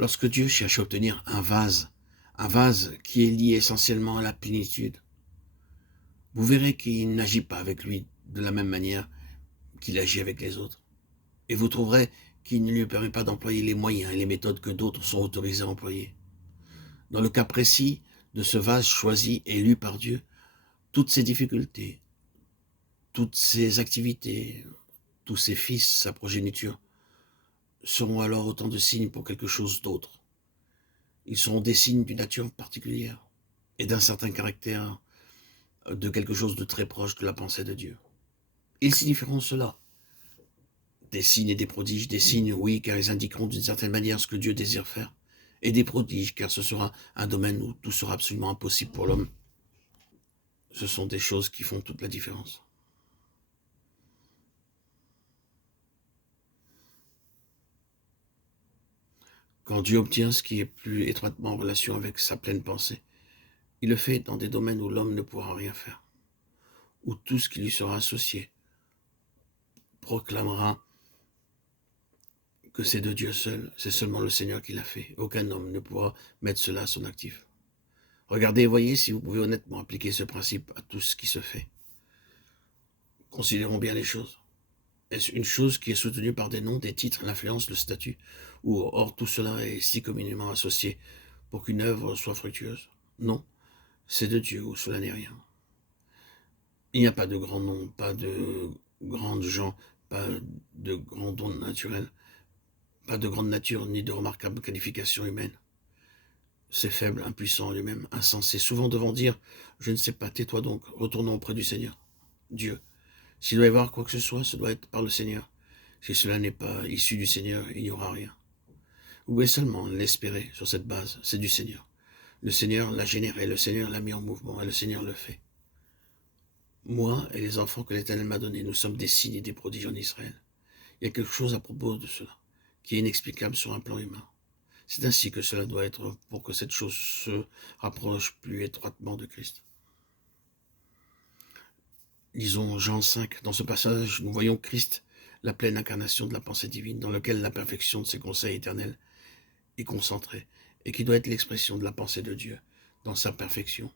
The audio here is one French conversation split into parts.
Lorsque Dieu cherche à obtenir un vase qui est lié essentiellement à la plénitude, vous verrez qu'il n'agit pas avec lui de la même manière qu'il agit avec les autres. Et vous trouverez qu'il ne lui permet pas d'employer les moyens et les méthodes que d'autres sont autorisés à employer. Dans le cas précis de ce vase choisi et élu par Dieu, toutes ses difficultés, toutes ses activités, tous ses fils, sa progéniture, seront alors autant de signes pour quelque chose d'autre. Ils seront des signes d'une nature particulière et d'un certain caractère, de quelque chose de très proche de la pensée de Dieu. Ils signifieront cela. Des signes et des prodiges, des signes, oui, car ils indiqueront d'une certaine manière ce que Dieu désire faire, et des prodiges, car ce sera un domaine où tout sera absolument impossible pour l'homme. Ce sont des choses qui font toute la différence. Quand Dieu obtient ce qui est plus étroitement en relation avec sa pleine pensée, il le fait dans des domaines où l'homme ne pourra rien faire, où tout ce qui lui sera associé proclamera que c'est de Dieu seul, c'est seulement le Seigneur qui l'a fait. Aucun homme ne pourra mettre cela à son actif. Regardez et voyez si vous pouvez honnêtement appliquer ce principe à tout ce qui se fait. Considérons bien les choses. Est-ce une chose qui est soutenue par des noms, des titres, l'influence, le statut, ou or tout cela est si communément associé pour qu'une œuvre soit fructueuse? Non, c'est de Dieu ou cela n'est rien. Il n'y a pas de grands noms, pas de grandes gens, pas de grands dons naturels, pas de grande nature, ni de remarquables qualifications humaines. C'est faible, impuissant lui-même, insensé, souvent devant dire « Je ne sais pas, tais-toi donc, retournons auprès du Seigneur, Dieu. S'il doit y avoir quoi que ce soit, ce doit être par le Seigneur. Si cela n'est pas issu du Seigneur, il n'y aura rien. Vous pouvez seulement l'espérer sur cette base, c'est du Seigneur. Le Seigneur l'a généré, le Seigneur l'a mis en mouvement, et le Seigneur le fait. Moi et les enfants que l'Éternel m'a donnés, nous sommes des signes et des prodiges en Israël. Il y a quelque chose à propos de cela, qui est inexplicable sur un plan humain. C'est ainsi que cela doit être pour que cette chose se rapproche plus étroitement de Christ. Lisons Jean 5. Dans ce passage, nous voyons Christ, la pleine incarnation de la pensée divine, dans lequel la perfection de ses conseils éternels est concentrée, et qui doit être l'expression de la pensée de Dieu, dans sa perfection.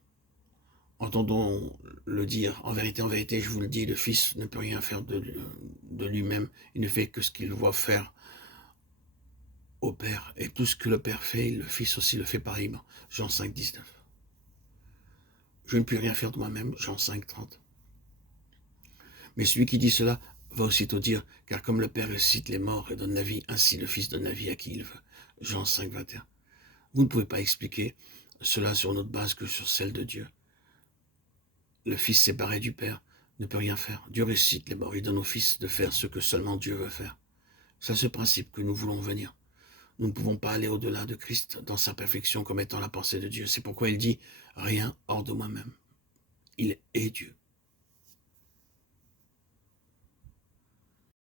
Entendons le dire, en vérité, je vous le dis, le Fils ne peut rien faire de lui-même, il ne fait que ce qu'il voit faire au Père, et tout ce que le Père fait, le Fils aussi le fait pareillement. Jean 5, 19. Je ne puis rien faire de moi-même, Jean 5, 30. Mais celui qui dit cela va aussitôt dire, car comme le Père ressuscite les morts et donne la vie, ainsi le Fils donne la vie à qui il veut. Jean 5, 21. Vous ne pouvez pas expliquer cela sur une autre base que sur celle de Dieu. Le Fils séparé du Père ne peut rien faire. Dieu ressuscite les morts, il donne au Fils de faire ce que seulement Dieu veut faire. C'est ce principe que nous voulons venir. Nous ne pouvons pas aller au-delà de Christ dans sa perfection comme étant la pensée de Dieu. C'est pourquoi il dit « rien hors de moi-même ». Il est Dieu.